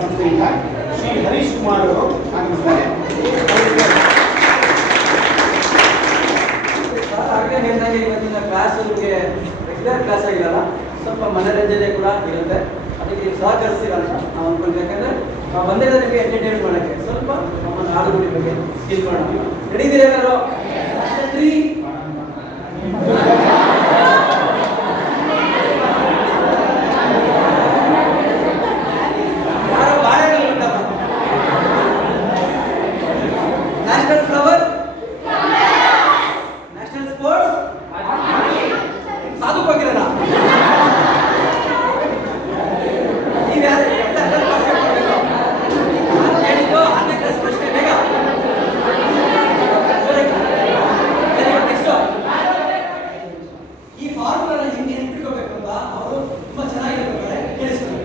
ಸಂಸ್ಥೆಯಿಂದ ಶ್ರೀ ಹರೀಶ್ ಕುಮಾರ್ ಅವರು ಆಗಮಿಸ್ತಾರೆ. ಇವತ್ತಿನ ಕ್ಲಾಸ್ ರೆಗ್ಯುಲರ್ ಕ್ಲಾಸ್ ಆಗಿರಲ್ಲ, ಸ್ವಲ್ಪ ಮನರಂಜನೆ ಕೂಡ ಇರುತ್ತೆ. ಅದಕ್ಕೆ ಸಹಕರಿಸ್ತೀರ ಅಂತ ನಾವು ಅನ್ಕೊಂಡ್ವಿ. ಯಾಕಂದ್ರೆ ನಾವು ಬಂದಿರೋದಕ್ಕೆ ಎಂಟರ್ಟೈನ್ಮೆಂಟ್ ಮಾಡೋಕ್ಕೆ ಸ್ವಲ್ಪ ನಮ್ಮ ನಾಡುಗುಡಿ ಬಗ್ಗೆ ತಿಳ್ಕೊಳ್ಳೋಣ. ನಡೀತೀರಿ ಎಲ್ಲರೂ? ಯಾರೋ ಬಾಳೆಗಳು ಉಂಟಲ್ಲ, ನ್ಯಾಷನಲ್ ಫ್ಲವರ್, ನ್ಯಾಷನಲ್ ಸ್ಪೋರ್ಟ್ಸ್ ಸಾಧು ಹೋಗಿರಲ್ಲ. ಈ ಫಾರ್ಮುಲಾ ಹಿಂಗೆ ನೆನಪಿಟ್ಕೋಬೇಕು ಅಂತ ಅವರು ತುಂಬಾ ಚೆನ್ನಾಗಿರ್ತಾರೆ. ಕೇಳಿಸ್ಕೊಳ್ಳಿ.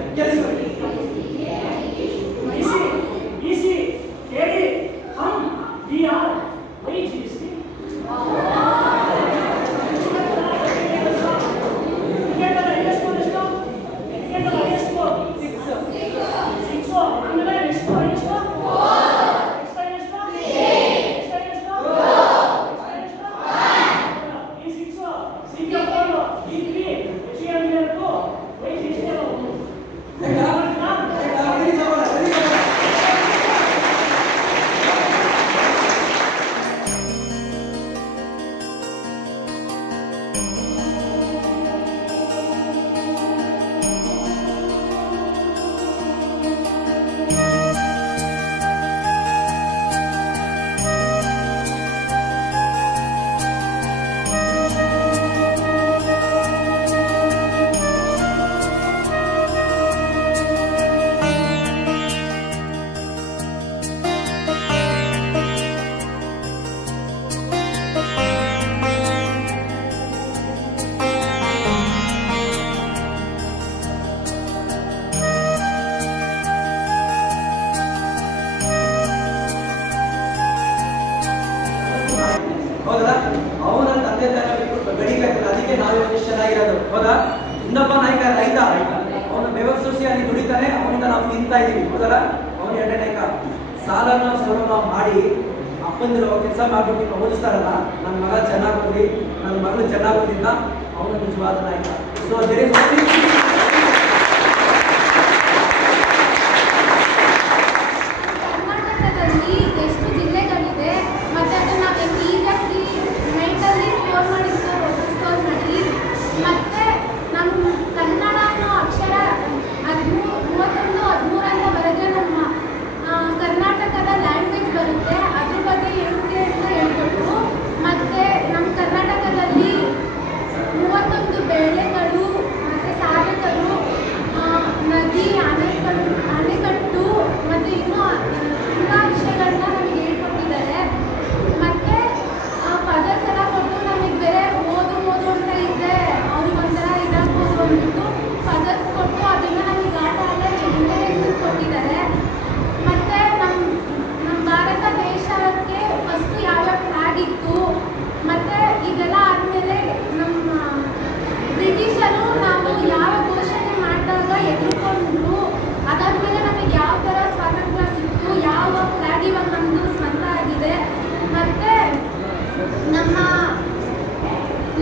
ಹೌದಾ? ಅವನ ತಂದೆ ತಾಯಿ ಬೆಳಿಬೇಕು, ಅದಕ್ಕೆ ನಾವು ಎಷ್ಟು ಚೆನ್ನಾಗಿರೋದು. ಹೌದಾ? ಇನ್ನೊಬ್ಬ ನಾಯಕ ರೈತ, ಅವನು ಬೆವರ್ಸೋಸಿ ಅಲ್ಲಿ ದುಡಿತಾನೆ, ಅವನಿಂದ ನಾವು ತಿಂತಾ ಇದೀವಿ. ಹೌದಲ್ಲ? ಅವನು ಎರಡನೇ ನಾಯಕ. ಸಾಲನ ಸೋಲನ ಮಾಡಿ ಅಪ್ಪಂದಿರು ಕೆಲಸ ಮಾಡ್ಬಿಟ್ಟು ಓದಿಸ್ತಾರಲ್ಲ, ನನ್ನ ಮಗ ಚೆನ್ನಾಗಿ ಓದಿ, ನನ್ನ ಮಗಳು ಚೆನ್ನಾಗಿ ಓದಿಲ್ಲ, ಅವನು ನಿಜವಾದ ನಾಯಕ. ಸೊ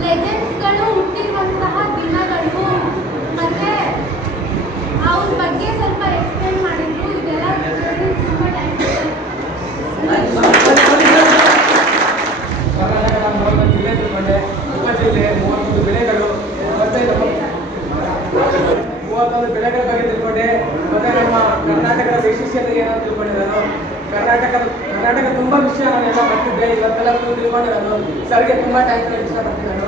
ಲೆಜೆಂಡ್ಸ್ಗಳು ಹುಟ್ಟಿರುವಂತಹ ದಿನಗಳು, ಮತ್ತೆ ಅವ್ರ ಬಗ್ಗೆ ಸ್ವಲ್ಪ ಎಕ್ಸ್ಪ್ಲೇನ್ ಮಾಡಿದ್ರು. ಇದೆಲ್ಲ ತುಂಬ ಟೈಮ್ ಜಿಲ್ಲೆ ತಿಳ್ಕೊಂಡೆ. ಉಪಜಿಲ್ಲೆ 31 ಬೆಳೆಗಳು, 31 ಬೆಳೆಗಳ ಬಗ್ಗೆ ತಿಳ್ಕೊಂಡೆ. ಮತ್ತೆ ನಮ್ಮ ಕರ್ನಾಟಕದ ವೈಶಿಷ್ಟ್ಯತೆ ಏನೋ ತಿಳ್ಕೊಂಡಿರೋದು. ಕರ್ನಾಟಕ ತುಂಬಾ ವಿಷಯ ನಾನೆಲ್ಲ ಬರ್ತಿದ್ದೆ, ಇವತ್ತೆಲ್ಲ ತಿಳ್ಕೊಂಡಿರೋದು. ಸರ್ಗೆ ತುಂಬಾ ಥ್ಯಾಂಕ್ಸ್ ಇಷ್ಟಪಡ್ತೀನಿ ನಾನು.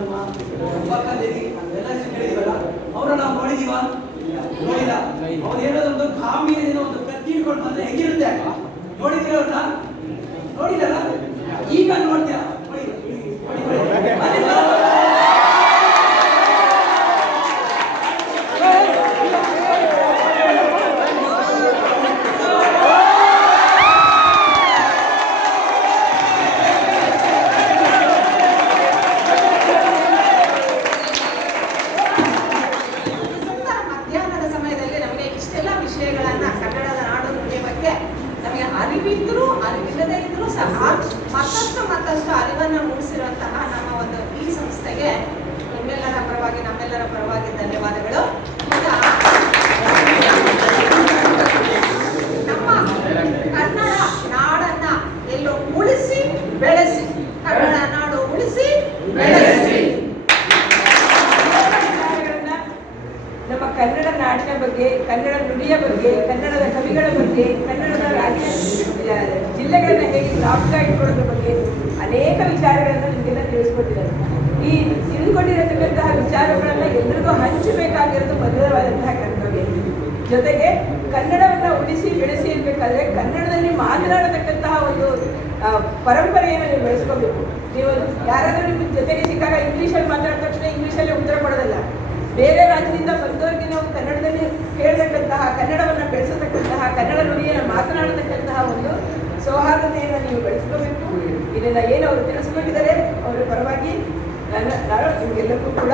ನಮ್ಮ ಪಕ್ಕದಲ್ಲಿ ಎಲ್ಲ ಹೇಳಿದ್ವಲ್ಲ, ಅವ್ರನ್ನ ನಾವು ನೋಡಿದೀವ? ನೋಡಿಲ್ಲ. ಅವ್ರು ಏನೋದೊಂದು ಗಾಂಭೀರ್ಯದಿಂದ ಒಂದು ಕತ್ತಿ ಹಿಡ್ಕೊಂಡು ಬಂದ್ರೆ ಹೆಂಗಿರುತ್ತೆ ನೋಡಿದ್ದೀರ ಅವ್ರನ್ನ? ನೋಡಿದಲ್ಲ? ಈಗ ನೋಡ್ತೀರಾ? ನೋಡಿ, ನೋಡಿ, ನೋಡಿ. ಅಲ್ಲಿಂದ ಮಧ್ಯಾಹ್ನದ ಸಮಯದಲ್ಲಿ ನಮಗೆ ಇಷ್ಟೆಲ್ಲ ವಿಷಯಗಳನ್ನ ಕನ್ನಡದ ನಾಡು ನುಡಿಯ ಬಗ್ಗೆ ನಮಗೆ ಅರಿವಿದ್ರೂ ಅರಿವಿಲ್ಲದೆ ಇದ್ರೂ ಸಹ ಮತ್ತಷ್ಟು ಅರಿವನ್ನ ಮೂಡಿಸಿರುವಂತಹ ನಮ್ಮ ಒಂದು ಈ ಸಂಸ್ಥೆಗೆ ನಮ್ಮೆಲ್ಲರ ಪರವಾಗಿ ಧನ್ಯವಾದಗಳು. ಈಗ ನಮ್ಮ ಕನ್ನಡ ನಾಡನ್ನ ಎಲ್ಲೋ ಉಳಿಸಿ ಬೆಳೆಸಿ, ಕನ್ನಡ ನಾಡು ಉಳಿಸಿ ಬೆಳೆಸಿ. ನಮ್ಮ ಕನ್ನಡ ನಾಡಿನ ಬಗ್ಗೆ, ಕನ್ನಡ ನುಡಿಯ ಬಗ್ಗೆ, ಕನ್ನಡದ ಕವಿಗಳ ಬಗ್ಗೆ, ಕನ್ನಡದ ರಾಜ್ಯ ಜಿಲ್ಲೆಗಳನ್ನ ಹೇಗೆ ಜ್ಞಾಪಕ ಇಟ್ಕೊಳ್ಳೋದ್ರ ಬಗ್ಗೆ ಅನೇಕ ವಿಚಾರಗಳನ್ನು ನಿಮಗೆಲ್ಲ ತಿಳಿಸ್ಕೊಟ್ಟಿದ್ದಾರೆ. ಈ ತಿಳಿದುಕೊಂಡಿರತಕ್ಕಂತಹ ವಿಚಾರಗಳನ್ನ ಎಲ್ಲರಿಗೂ ಹಂಚಬೇಕಾಗಿರೋದು ಮೊದಲವಾದಂತಹ ಕರ್ತವ್ಯ. ಜೊತೆಗೆ ಕನ್ನಡವನ್ನ ಉಳಿಸಿ ಬೆಳೆಸಿ ಇರ್ಬೇಕಾದ್ರೆ ಕನ್ನಡದಲ್ಲಿ ಮಾತನಾಡತಕ್ಕಂತಹ ಒಂದು ಪರಂಪರೆಯನ್ನು ನೀವು ಬೆಳೆಸ್ಕೋಬೇಕು. ನೀವು ಯಾರಾದ್ರೂ ನಿಮ್ಮ ಜೊತೆಗೆ ಸಿಕ್ಕಾಗ ಇಂಗ್ಲೀಷಲ್ಲಿ ಮಾತಾಡಿದ ತಕ್ಷಣ ಇಂಗ್ಲೀಷಲ್ಲೇ ಉತ್ತರ ಕೊಡೋದಲ್ಲ. ಬೇರೆ ರಾಜ್ಯದಿಂದ ಬಂದವರಿಗೆ ನಾವು ಕನ್ನಡದಲ್ಲಿ ಕೇಳತಕ್ಕಂತಹ, ಕನ್ನಡವನ್ನು ಬೆಳೆಸತಕ್ಕಂತಹ, ಕನ್ನಡ ನುಡಿಯನ್ನು ಮಾತನಾಡತಕ್ಕಂತಹ ಒಂದು ಸೌಹಾರ್ದತೆಯನ್ನು ನೀವು ಬೆಳೆಸ್ಕೋಬೇಕು. ಇದನ್ನ ಏನು ಅವರು ತಿಳಿಸ್ಕೊಂಡಿದ್ದಾರೆ ಅವರ ಪರವಾಗಿ ನಾನು ನಿಮಗೆಲ್ಲರಿಗೂ ಕೂಡ